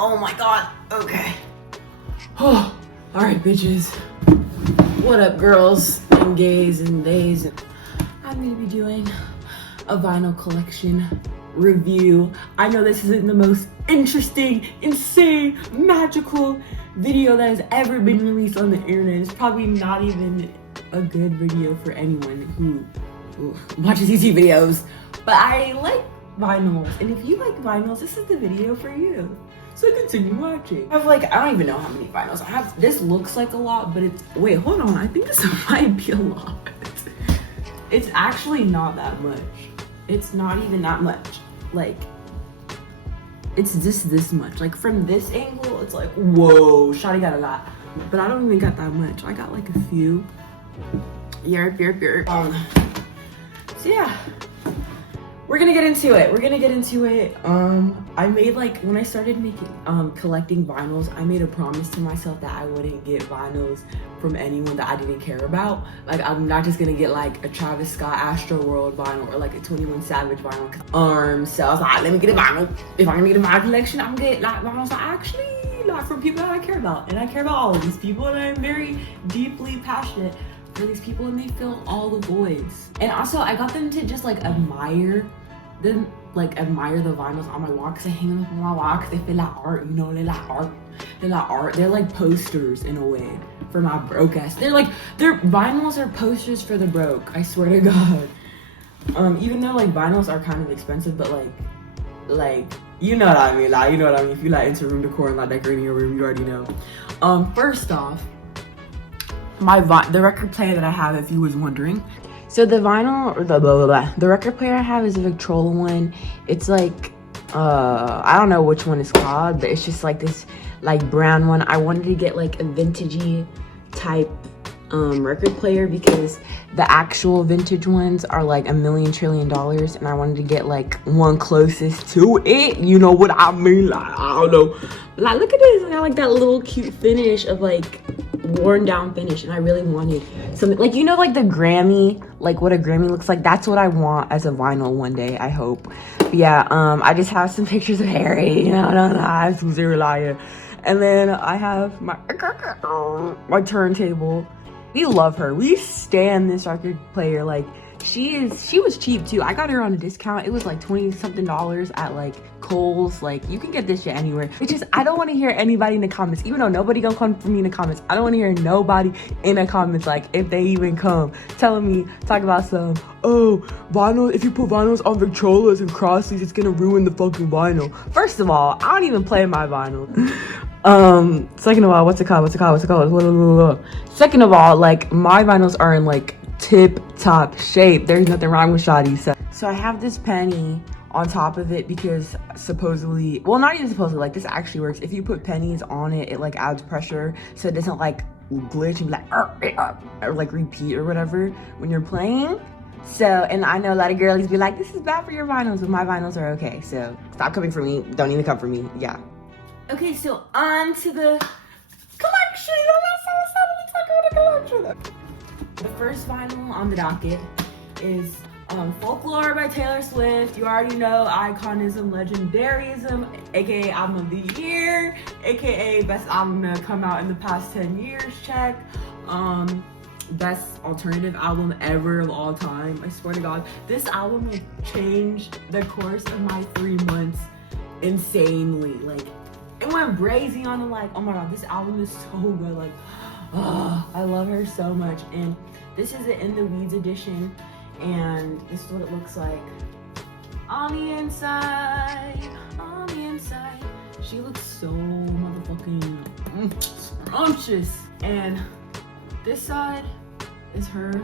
Oh my god. Okay. Oh, all right, bitches. What up, girls and gays and days? I'm gonna be doing a vinyl collection review. I know this isn't the most interesting, insane, magical video that has ever been released on the internet. It's probably not even a good video for anyone who watches YouTube videos, but I like vinyls, and if you like vinyls, this is the video for you. So continue watching. I have I don't even know how many vinyls I have. This looks like a lot, but it's, wait, hold on. I think this might be a lot. It's actually not that much. It's not even that much. It's just this much. From this angle, it's like, whoa, shawty got a lot. But I don't even got that much. I got a few. So yeah. We're gonna get into it. I made when I started making collecting vinyls, I made a promise to myself that I wouldn't get vinyls from anyone that I didn't care about. I'm not just gonna get a Travis Scott Astroworld vinyl or a 21 Savage vinyl. So I was like, let me get a vinyl. If I'm gonna get a vinyl collection, I'm gonna get vinyls that I actually from people that I care about. And I care about all of these people, and I'm very deeply passionate for these people, and they fill all the voids. And also I got them to just admire them, admire the vinyls on my wall, because I hang them up on my wall because they feel like art, they're like art. They're like posters in a way for my broke ass. Their vinyls are posters for the broke, I swear to God. Even though vinyls are kind of expensive, but you know what I mean, if you into room decor and decorating your room, you already know. First off, the record player that I have, if you was wondering. So the vinyl, or the record player I have is a Victrola one. It's I don't know which one it's called, but it's just this brown one. I wanted to get a vintagey type record player, because the actual vintage ones are $1 trillion, and I wanted to get one closest to it. You know what I mean? I don't know. But look at this. I got that little cute finish of worn down finish, and I really wanted something the Grammy, what a Grammy looks like. That's what I want as a vinyl one day, I hope. But yeah, I just have some pictures of Harry, I'm some zero liar. And then I have my turntable. We love her. We stan this record player. She was cheap too. I got her on a discount. It was $20 something at Kohl's. You can get this shit anywhere. It's just, I don't want to hear anybody in the comments, even though nobody gonna come for me in the comments. I don't want to hear nobody in the comments, if they even come, talk about some, oh, vinyl, if you put vinyls on Victrolas and Crosleys, it's gonna ruin the fucking vinyl. First of all, I don't even play my vinyl. Second of all, what's it called? Second of all, my vinyls are in tip-top shape. There's nothing wrong with shoddy. So I have this penny on top of it, because supposedly, well, not even supposedly, this actually works. If you put pennies on it, it adds pressure, so it doesn't glitch and be or repeat or whatever when you're playing. So, and I know a lot of girlies be this is bad for your vinyls, but my vinyls are okay. So stop coming for me. Don't even come for me. Yeah. Okay, so on to the collection. The first vinyl on the docket is Folklore by Taylor Swift. You already know, iconism, legendaryism, aka album of the year, aka best album to come out in the past 10 years, check. Best alternative album ever of all time. I swear to God, this album will change the course of my 3 months insanely. It went brazy on the oh my God, this album is so good. I love her so much. And this is an In the Weeds edition, and this is what it looks like on the inside. She looks so motherfucking scrumptious. And this side is her.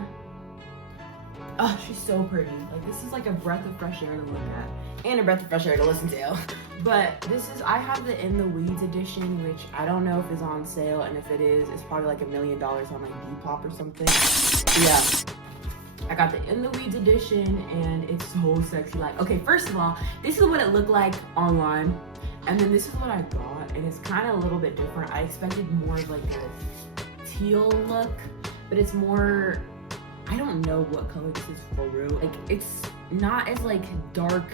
Oh, she's so pretty. This is a breath of fresh air to look at, and a breath of fresh air to listen to. But I have the In the Weeds edition, which I don't know if it's on sale, and if it is, it's probably $1 million on Depop or something. Yeah, I got the In the Weeds edition, and it's so sexy. Okay, first of all, this is what it looked like online, and then this is what I got, and it's kind of a little bit different. I expected more of a teal look, but it's more, I don't know what color this is for real. It's not as dark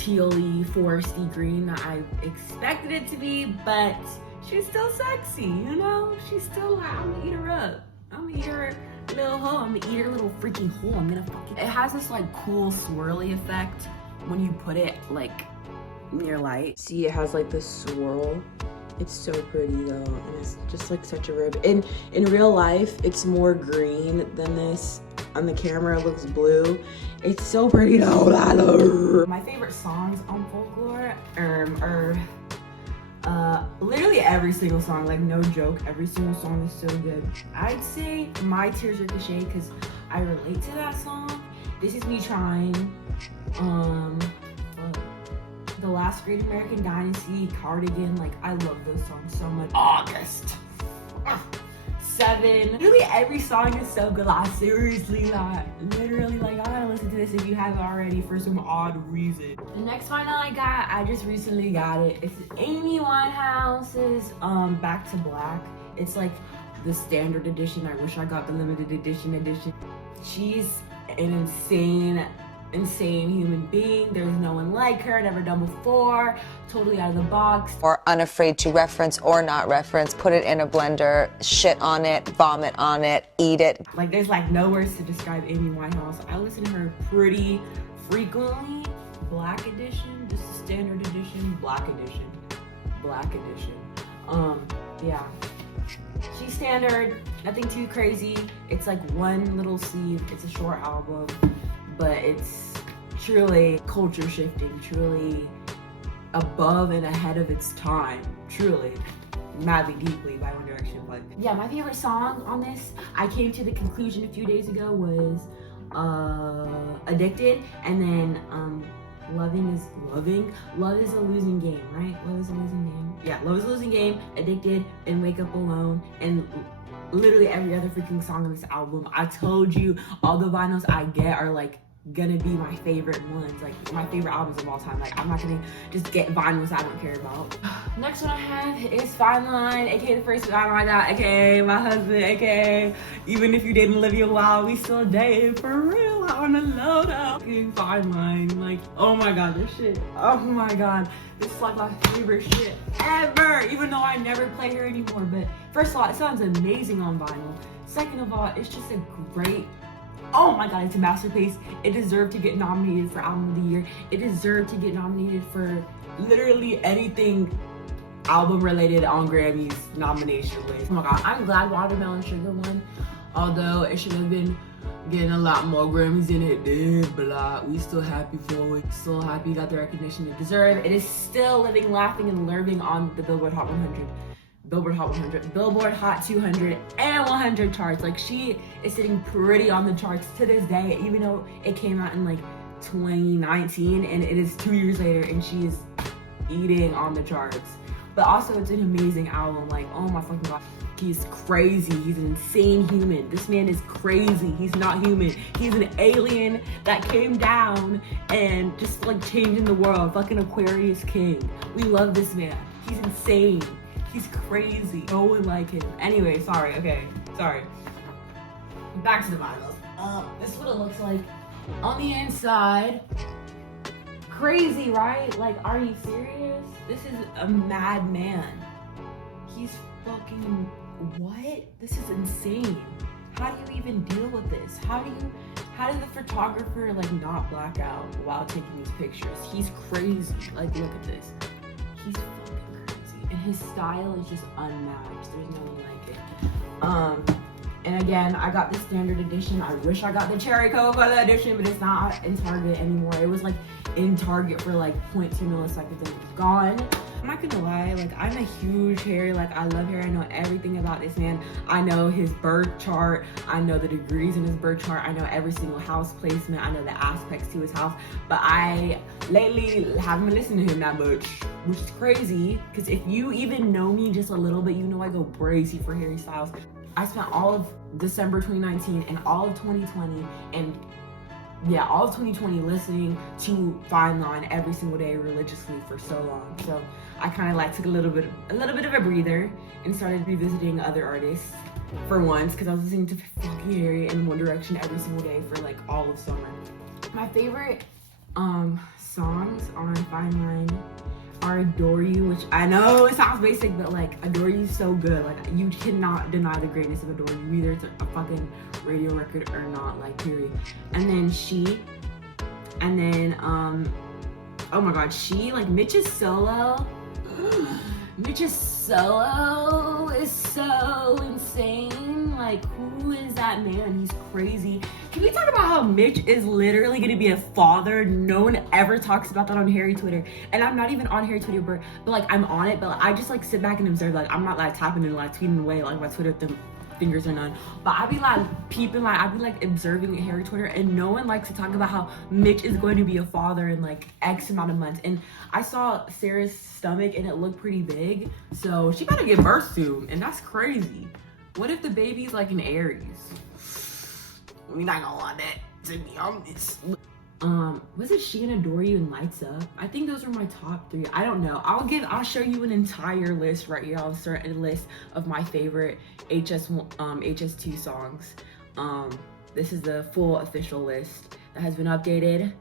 tealy, foresty green that I expected it to be, but she's still sexy, you know? She's still like, I'm gonna eat her up. I'm gonna eat her little hole. I'm gonna eat her little freaking hole. I'm gonna fucking. It has this like cool swirly effect when you put it like near light. See, it has like this swirl. It's so pretty though, and it's just like such a rib. In real life, it's more green than this. On the camera, it looks blue. It's so pretty though. My favorite songs on Folklore are literally every single song, like no joke, every single song is so good. I'd say My Tears Ricochet because I relate to that song. This Is Me Trying. The Last Great American Dynasty, Cardigan, like I love those songs so much. August. 7. Literally every song is so good. Like seriously, like literally, like I gotta listen to this if you haven't already for some odd reason. The next vinyl I got, I just recently got it. It's Amy Winehouse's Back to Black. It's like the standard edition. I wish I got the limited edition. She's an insane human being. There's no one like her, never done before, totally out of the box. Or unafraid to reference or not reference, put it in a blender, shit on it, vomit on it, eat it. Like there's like no words to describe Amy Winehouse. I listen to her pretty frequently. Black edition, just the standard edition, black edition. Yeah. She's standard, nothing too crazy. It's like one little sleeve, it's a short album. But it's truly culture shifting, truly above and ahead of its time, truly. Madly Deeply by One Direction. But yeah, my favorite song on this, I came to the conclusion a few days ago, was Addicted, and then Love is a losing game, right? Love is a losing game. Yeah, Love is a losing game, Addicted, and Wake Up Alone, and literally every other freaking song on this album. I told you, all the vinyls I get are like gonna be my favorite ones, like my favorite albums of all time. Like I'm not gonna just get vinyls I don't care about. Next one I have is Fine Line, aka the first vinyl I got, aka my husband, aka even if you dated Olivia Wilde, we still dating for real. I wanna load up. Fine Line, like oh my god, this shit. Oh my god, this is like my favorite shit ever. Even though I never play her anymore, but first of all, it sounds amazing on vinyl. Second of all, it's just a great. Oh my god, it's a masterpiece. It deserved to get nominated for Album of the Year. It deserved to get nominated for literally anything album related on Grammy's nomination list. Oh my god, I'm glad Watermelon Sugar won. Although it should have been getting a lot more Grammys than it did, but we still happy for it. Still happy got the recognition it deserved. It is still living, laughing, and lerving on the Billboard Hot 100. Billboard Hot 200, and 100 charts. Like she is sitting pretty on the charts to this day, even though it came out in like 2019 and it is 2 years later and she is eating on the charts. But also it's an amazing album. Like oh my fucking god, he's crazy. He's an insane human. This man is crazy. He's not human. He's an alien that came down and just like changing the world. Fucking Aquarius King. We love this man. He's insane. He's crazy. No one like him. Anyway, sorry. Back to the vinyls. This is what it looks like on the inside. Crazy, right? Like, are you serious? This is a madman. He's fucking what? This is insane. How do you even deal with this? How did the photographer like not black out while taking these pictures? He's crazy. Like, look at this. He's fucking crazy. And his style is just unmatched. There's no one like it. And again, I got the standard edition. I wish I got the cherry cocoa edition, but it's not in Target anymore. It was like in Target for like 0.2 milliseconds and it was gone. I'm not gonna lie, like I'm a huge Harry, like I love Harry. I know everything about this man. I know his birth chart. I know the degrees in his birth chart. I know every single house placement. I know the aspects to his house. But I lately haven't been listening to him that much, which is crazy. Because if you even know me just a little bit, you know I go crazy for Harry Styles. I spent all of December 2019 and all of 2020 and yeah, all of 2020 listening to Fine Line every single day religiously for so long. So I kind of like took a little bit of a breather and started revisiting other artists for once, because I was listening to fucking Harry and One Direction every single day for like all of summer. My favorite Songs on Fine Line are Adore You, which I know it sounds basic, but like Adore You is so good. Like you cannot deny the greatness of Adore You, either it's a fucking radio record or not, like period. And then She, and then oh my god, She, like Mitch's solo. Mitch's solo is so insane. Like, who is that man? He's crazy. Can we talk about how Mitch is literally gonna be a father? No one ever talks about that on Harry Twitter. And I'm not even on Harry Twitter, but like I'm on it, but like, I just like sit back and observe. Like I'm not like tapping and like tweeting away like my Twitter fingers are none. But I be like peeping, like I be like observing Harry Twitter, and no one likes to talk about how Mitch is going to be a father in like X amount of months. And I saw Sarah's stomach and it looked pretty big, so she better give birth soon, and that's crazy. What if the baby's like an Aries? We're not gonna want that, to be honest. Was it She and Adore You and Lights Up? I think those are my top 3. I don't know. I'll show you an entire list right here. I'll start a list of my favorite HS2 songs. This is the full official list that has been updated.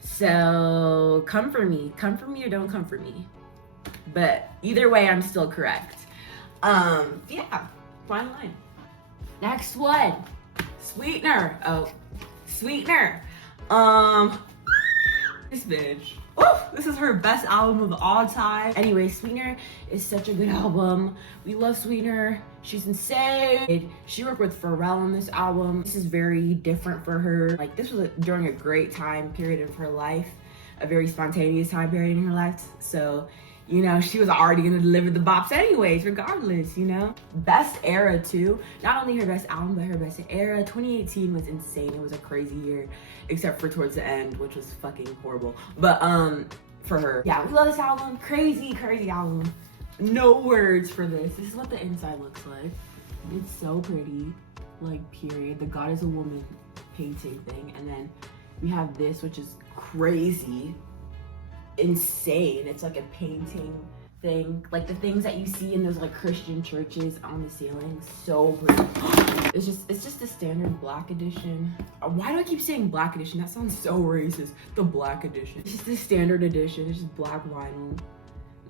So come for me or don't come for me. But either way, I'm still correct. Yeah, Fine Line. Next one, Sweetener. Oh, Sweetener. This bitch. Oh, this is her best album of all time. Anyway, Sweetener is such a good album. We love Sweetener. She's insane. She worked with Pharrell on this album. This is very different for her. Like, this was during a great time period of her life, a very spontaneous time period in her life. So, you know, she was already gonna deliver the bops anyways, regardless, you know? Best era too. Not only her best album, but her best era. 2018 was insane. It was a crazy year, except for towards the end, which was fucking horrible. But for her, yeah, we love this album. Crazy, crazy album. No words for this. This is what the inside looks like. It's so pretty, like period. The God is a Woman painting thing. And then we have this, which is crazy. Insane. It's like a painting thing, like the things that you see in those like Christian churches on the ceiling. So pretty. It's just the standard black edition. Why do I keep saying black edition? That sounds so racist. The black edition. It's just the standard edition. It's just black vinyl.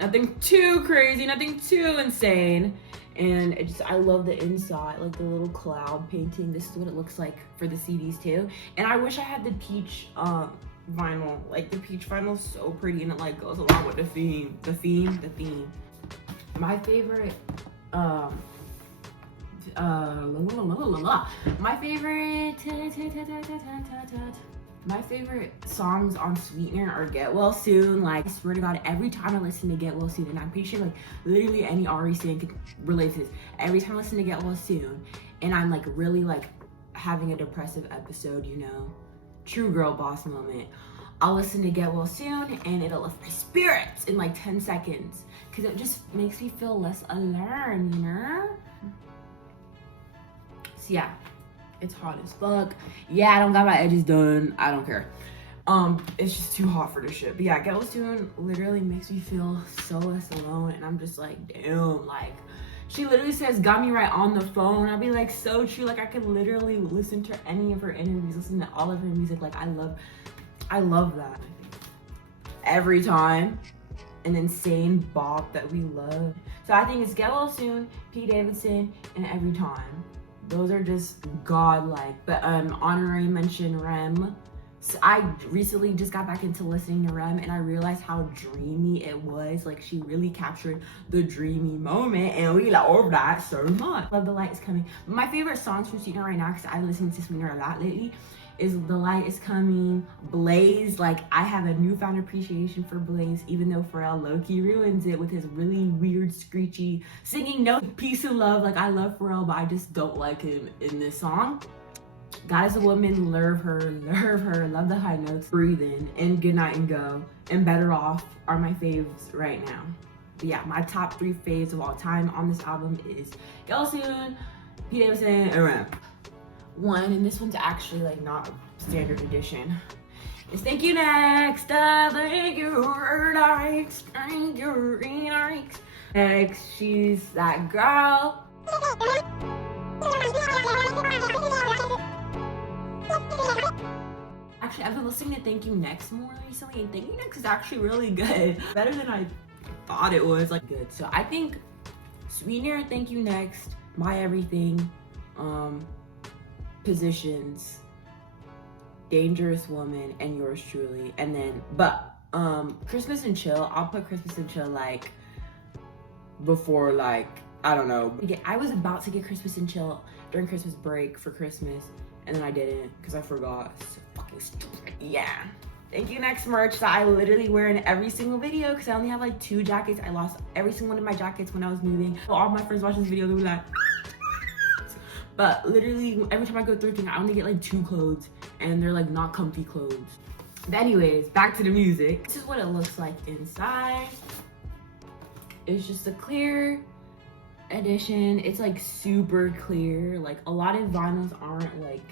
Nothing too crazy, nothing too insane. And I love the inside, like the little cloud painting. This is what it looks like for the CDs too. And I wish I had the peach vinyl. Like the peach vinyl is so pretty, and it like goes along with the theme. My favorite my favorite songs on Sweetener are Get Well Soon. Like, I swear to God, every time I listen to Get Well Soon, and I'm pretty sure like literally any RE fan could relate to this. Every time I listen to Get Well Soon, and I'm like really like having a depressive episode, you know, true girl boss moment, I'll listen to Get Well Soon and it'll lift my spirits in like 10 seconds because it just makes me feel less alone, you know? So yeah, it's hot as fuck. Yeah, I don't got my edges done. I don't care. It's just too hot for this shit. But yeah, Get Well Soon literally makes me feel so less alone, and I'm just like, damn, like, she literally says, got me right on the phone. I'll be like, so true. Like, I could literally listen to any of her interviews, listen to all of her music. Like, I love that. Every time. An insane bop that we love. So I think it's Get Well Soon, P. Davidson, and Every Time. Those are just godlike. But honorary mention Rem. So I recently just got back into listening to Rem, and I realized how dreamy it was. Like, she really captured the dreamy moment, and we love that so much. Love The Light Is Coming. My favorite songs from Sweetener right now, because I listen to Sweetener a lot lately, is The Light Is Coming, Blaze. Like, I have a newfound appreciation for Blaze, even though Pharrell low-key ruins it with his really weird, screechy singing note. Peace and love. Like, I love Pharrell, but I just don't like him in this song. God is a Woman, Lerver, Love the High Notes, Breathin', and Good Night and Go, and Better Off are my faves right now. But yeah, my top 3 faves of all time on this album is Get Well Soon, P. Davidson, and Rem. And this one's actually like not a standard edition. It's Thank You Next, thank you next, thank you next. Next, she's that girl. actually, I've been listening to Thank You Next more recently, and Thank You Next is actually really good. Better than I thought it was, like, good. So I think Sweetener, Thank You Next, My Everything, Positions, Dangerous Woman, and Yours Truly. And then, Christmas and Chill, I'll put Christmas and Chill, like, before, like, I don't know. I was about to get Christmas and Chill during Christmas break for Christmas, and then I didn't because I forgot. So fucking stupid. Yeah. Thank You Next merch that I literally wear in every single video because I only have like 2 jackets. I lost every single one of my jackets when I was moving. So all my friends watching this video, they were like, but literally every time I go thrifting, I only get like 2 clothes and they're like not comfy clothes. But anyways, back to the music. This is what it looks like inside. It's just a clear edition. It's like super clear. Like a lot of vinyls aren't like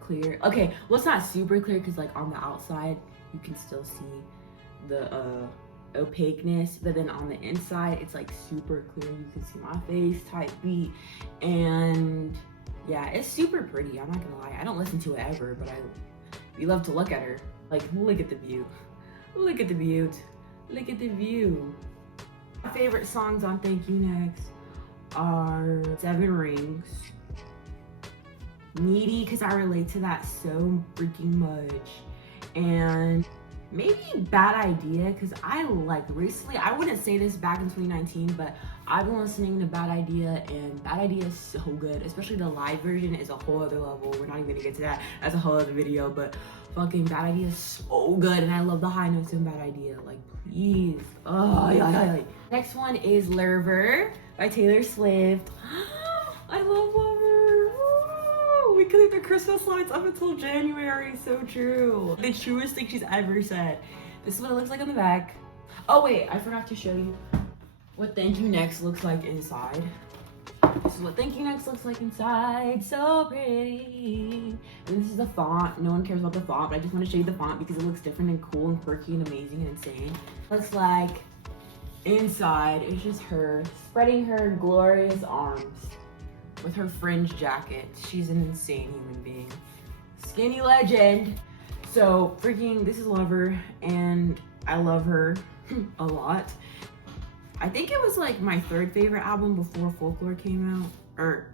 clear. Okay, well it's not super clear because like on the outside you can still see the opaqueness, but then on the inside it's like super clear. You can see my face, type beat, and yeah, it's super pretty. I'm not gonna lie. I don't listen to it ever, but we love to look at her. Like, look at the view. Look at the view. Look at the view. My favorite songs on Thank You Next are 7 Rings, Needy, because I relate to that so freaking much, and maybe Bad Idea, because I like recently, I wouldn't say this back in 2019, but I've been listening to Bad Idea, and Bad Idea is so good, especially the live version is a whole other level. We're not even gonna get to that, that's a whole other video, but fucking Bad Idea is so good, and I love the high notes in Bad Idea, like please. Oh yeah. Next one is Lerver by Taylor Swift. I love Lerver. Woo! We could leave the Christmas lights up until January, so true. The truest thing she's ever said. This is what it looks like on the back. Oh wait, I forgot to show you what Thank You Next looks like inside. This is what Thank You Next looks like inside. So pretty. And this is the font. No one cares about the font, but I just want to show you the font because it looks different and cool and quirky and amazing and insane. Looks like inside is just her spreading her glorious arms with her fringe jacket. She's an insane human being. Skinny legend. So freaking, this is Lerver, and I love her a lot. I think it was like my 3rd favorite album before Folklore came out, or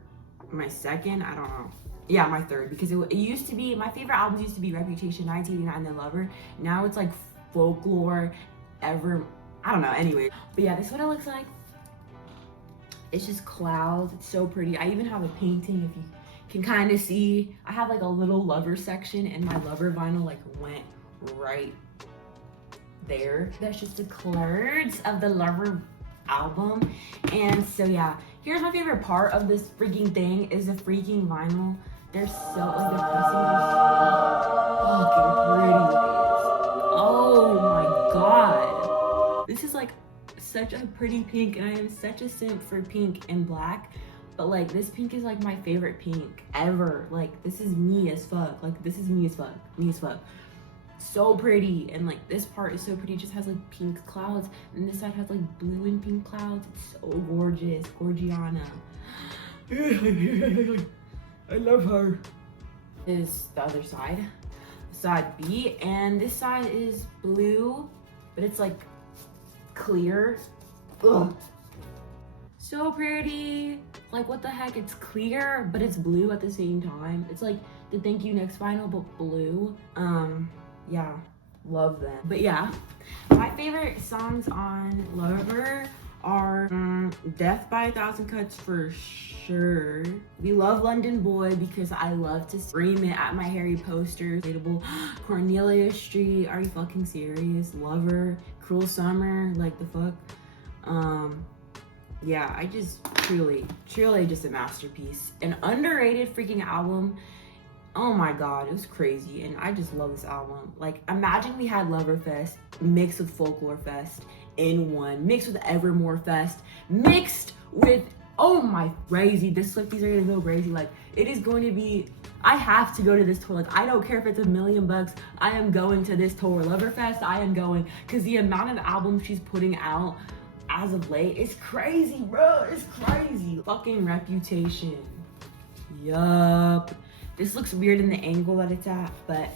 my 2nd, I don't know. Yeah, my 3rd, because it used to be, my favorite albums used to be Reputation, 1989, then Lerver. Now it's like Folklore, I don't know, anyway. But yeah, this is what it looks like. It's just clouds, it's so pretty. I even have a painting, if you can kind of see. I have like a little Lerver section, and my Lerver vinyl like went right there. That's just the colors of the Lerver album. And so yeah, here's my favorite part of this freaking thing is the freaking vinyl. They're so like the pressing is so fucking pretty. Oh my god, this is like such a pretty pink, and I am such a simp for pink and black, but like this pink is like my favorite pink ever. Like this is me as fuck. Like this is me as fuck. Me as fuck. So pretty, and like this part is so pretty. It just has like pink clouds, and this side has like blue and pink clouds. It's so gorgeous. Gorgiana. I love her. This is the other side, side B, and this side is blue, but it's like clear. Ugh. So pretty. Like what the heck, it's clear but it's blue at the same time. It's like the Thank You Next vinyl but blue. Yeah, love them. But yeah, my favorite songs on Lerver are Death by a Thousand Cuts for sure. We Love London Boy because I love to scream it at my Harry posters. Relatable. Cornelia Street, are you fucking serious? Lover, Cruel Summer, like the fuck. Yeah, I just truly just a masterpiece. An underrated freaking album. Oh my god, it was crazy, and I just love this album. Like, imagine we had Lerver Fest mixed with Folklore Fest in one, mixed with Evermore Fest, mixed with, oh my, crazy. The Swifties are gonna go crazy. Like, it is going to be, I have to go to this tour. Like, I don't care if it's $1 million, I am going to this tour. Lerver Fest, I am going, because the amount of albums she's putting out as of late is crazy, bro. It's crazy. Fucking Reputation. Yup. This looks weird in the angle that it's at, but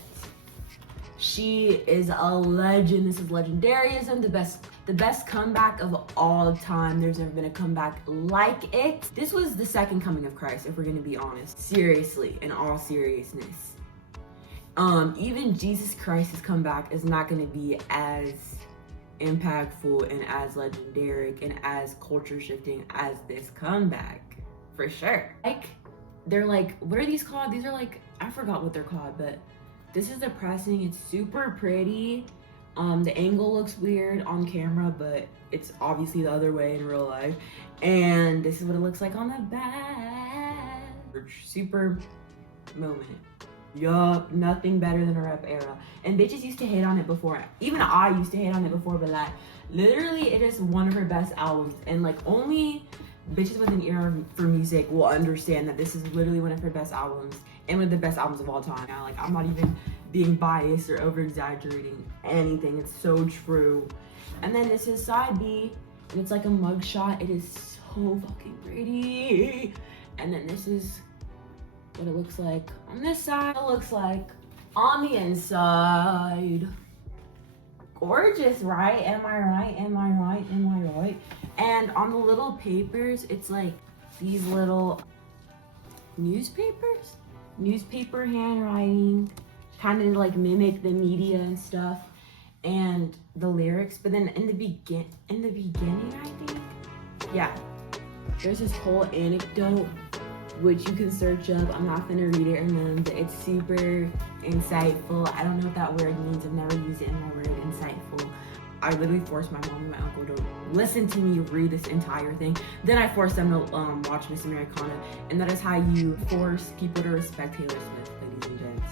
She is a legend. This is legendaryism, the best comeback of all time. There's never been a comeback like it. This was the second coming of Christ, if we're gonna be honest. Seriously, in all seriousness. Even Jesus Christ's comeback is not gonna be as impactful and as legendary and as culture shifting as this comeback, for sure. Like, they're like, what are these called? These are like, I forgot what they're called, but this is the pressing. It's super pretty. The angle looks weird on camera, but it's obviously the other way in real life. And this is what it looks like on the back. Super moment. Yup, nothing better than a rap era. And bitches used to hate on it before. Even I used to hate on it before, but like, literally it is one of her best albums. And like, only bitches with an ear for music will understand that this is literally one of her best albums and one of the best albums of all time. Now, like, I'm not even being biased or over exaggerating anything. It's so true. And then this is side B, and it's like a mugshot. It is so fucking pretty. And then this is what it looks like on this side. It looks like on the inside. Gorgeous, right? Am I right? Am I right? Am I right? And on the little papers, it's like these little newspaper handwriting, kind of like mimic the media and stuff and the lyrics. But then in the beginning, I think, yeah, there's this whole anecdote which you can search up. I'm not gonna read it or none, but it's super insightful. I don't know what that word means. I've never used it in my word, insightful. I literally forced my mom and my uncle to listen to me read this entire thing. Then I forced them to watch Miss Americana, and that is how you force people to respect Taylor Swift, ladies and gents.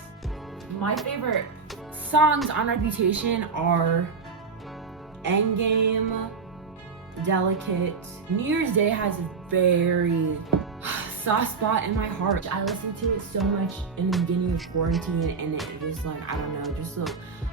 My favorite songs on Reputation are Endgame, Delicate. New Year's Day has a very soft spot in my heart. I listened to it so much in the beginning of quarantine, and it just like, I don't know, just so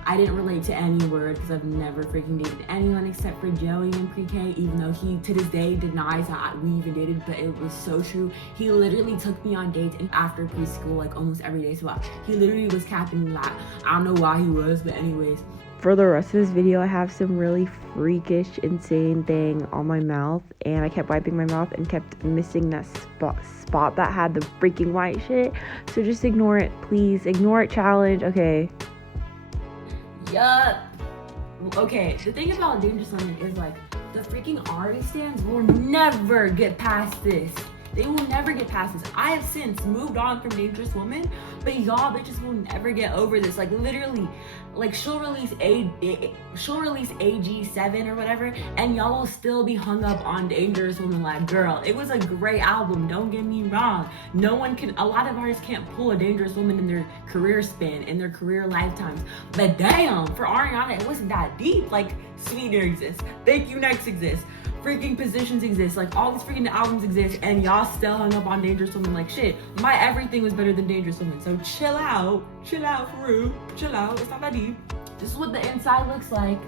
I didn't relate to any word because I've never freaking dated anyone except for Joey in pre-K, even though he to this day denies that we even dated, but it was so true. He literally took me on dates after preschool like almost every day, so he literally was capping that. I don't know why he was, but anyways. For the rest of this video, I have some really freakish, insane thing on my mouth, and I kept wiping my mouth and kept missing that spot that had the freaking white shit. So just ignore it, please. Ignore it challenge, okay? Yup. Okay, the thing about Dangerous Women is like, the freaking artist stands will never get past this. They will never get past this. I have since moved on from Dangerous Woman, but y'all bitches will never get over this. Like, literally, like, she'll release AG7 or whatever, and y'all will still be hung up on Dangerous Woman. Like, girl, it was a great album, don't get me wrong. No one can, a lot of artists can't pull a Dangerous Woman in their career span, in their career lifetimes. But damn, for Ariana, it wasn't that deep. Like, Sweetener exists, Thank You Next exists, freaking Positions exist, like all these freaking albums exist, and y'all still hung up on Dangerous Woman. Like, shit, my everything was better than Dangerous Woman, so chill out for real, chill out, it's not that deep. This is what the inside looks like.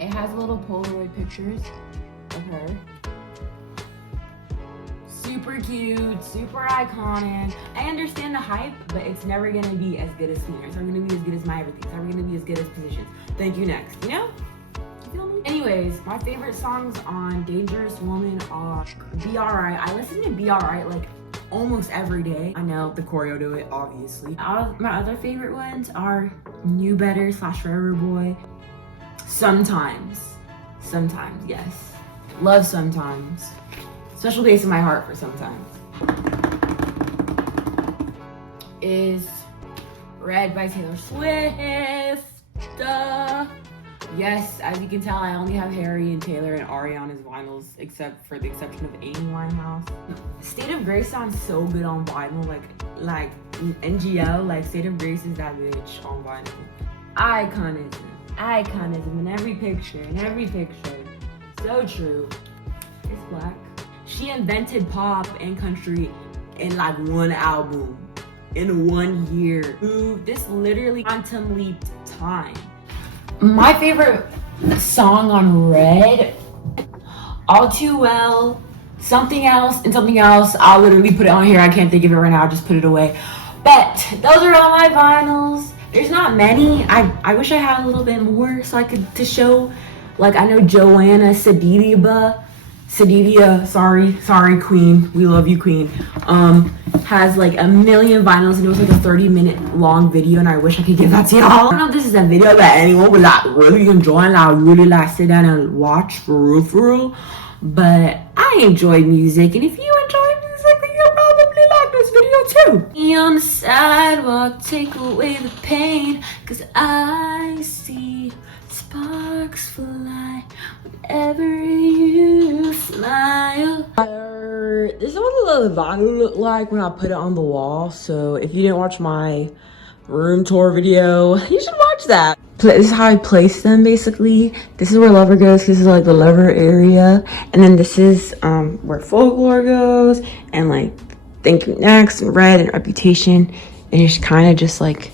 It has little Polaroid pictures of her. Super cute, super iconic. I understand the hype, but it's never gonna be as good as Sweetener. It's never gonna be as good as My Everything. It's never gonna be as good as Positions. Thank You Next, you know? Anyways, my favorite songs on Dangerous Woman are Be Alright. I listen to Be Alright like almost every day. I know the choreo to it, obviously. My other favorite ones are New Better / Forever Boy. Sometimes, yes. Love Sometimes. Special place in my heart for Sometimes. Is Red by Taylor Swift. Yes, as you can tell, I only have Harry and Taylor and Ariana's vinyls, except for the exception of Amy Winehouse. State of Grace sounds so good on vinyl, like NGO, like State of Grace is that bitch on vinyl. Iconism in every picture, So true. It's black. She invented pop and country in like one album, in 1 year. Ooh, this literally quantum leaped time. My favorite song on Red, All Too Well, Something Else, and Something Else. I'll literally put it on here. I can't think of it right now. I'll just put it away. But those are all my vinyls. There's not many. I wish I had a little bit more so I could to show. Like I know Joanna Sedidia, sorry Queen, we love you Queen, has like a million vinyls and it was like a 30-minute long video and I wish I could give that to y'all. I don't know if this is a video that anyone would like really enjoy and I would really like sit down and watch for real, but I enjoy music and if you enjoy music then you'll probably like this video too. Me on the sidewalk, take away the pain, cause I see sparks fly whenever you smile. This is what the vinyl looked like when I put it on the wall. So if you didn't watch my room tour video, you should watch that. This is how I place them basically. This is where Lerver goes. This is like the Lerver area. And then this is where Folklore goes. And like Thank You Next and Red and Reputation. And it's kind of just like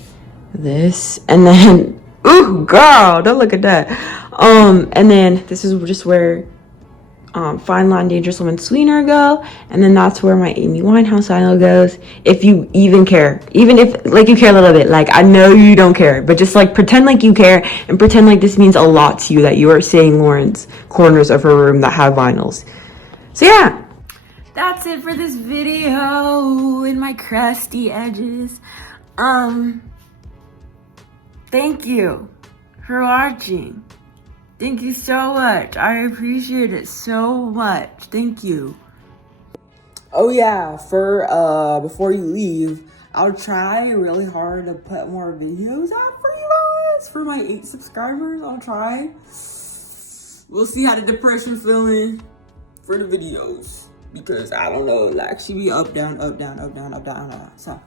this. And then ooh, girl, don't look at that. And then this is just where Fine Line, Dangerous Woman, Sweetener go, and then that's where my Amy Winehouse vinyl goes. If you even care, even if like you care a little bit, like I know you don't care, but just like pretend like you care and pretend like this means a lot to you that you are seeing Lauren's corners of her room that have vinyls. So yeah, that's it for this video in my crusty edges. Thank you for watching. Thank you so much. I appreciate it so much. Thank you. Oh yeah, for before you leave, I'll try really hard to put more videos out for you guys. For my 8 subscribers, I'll try. We'll see how the depression feeling for the videos. Because I don't know, it'll actually be up, down, up, down, up, down, up, down, up. So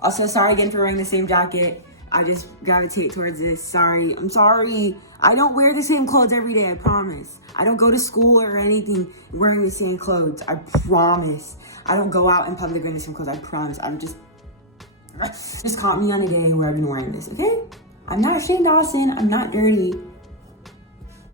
also sorry again for wearing the same jacket. I just gravitate towards this. Sorry. I'm sorry. I don't wear the same clothes every day, I promise. I don't go to school or anything wearing the same clothes. I promise. I don't go out in public wearing the same clothes. I promise. I'm just caught me on a day where I've been wearing this, okay? I'm not Shane Dawson. I'm not dirty.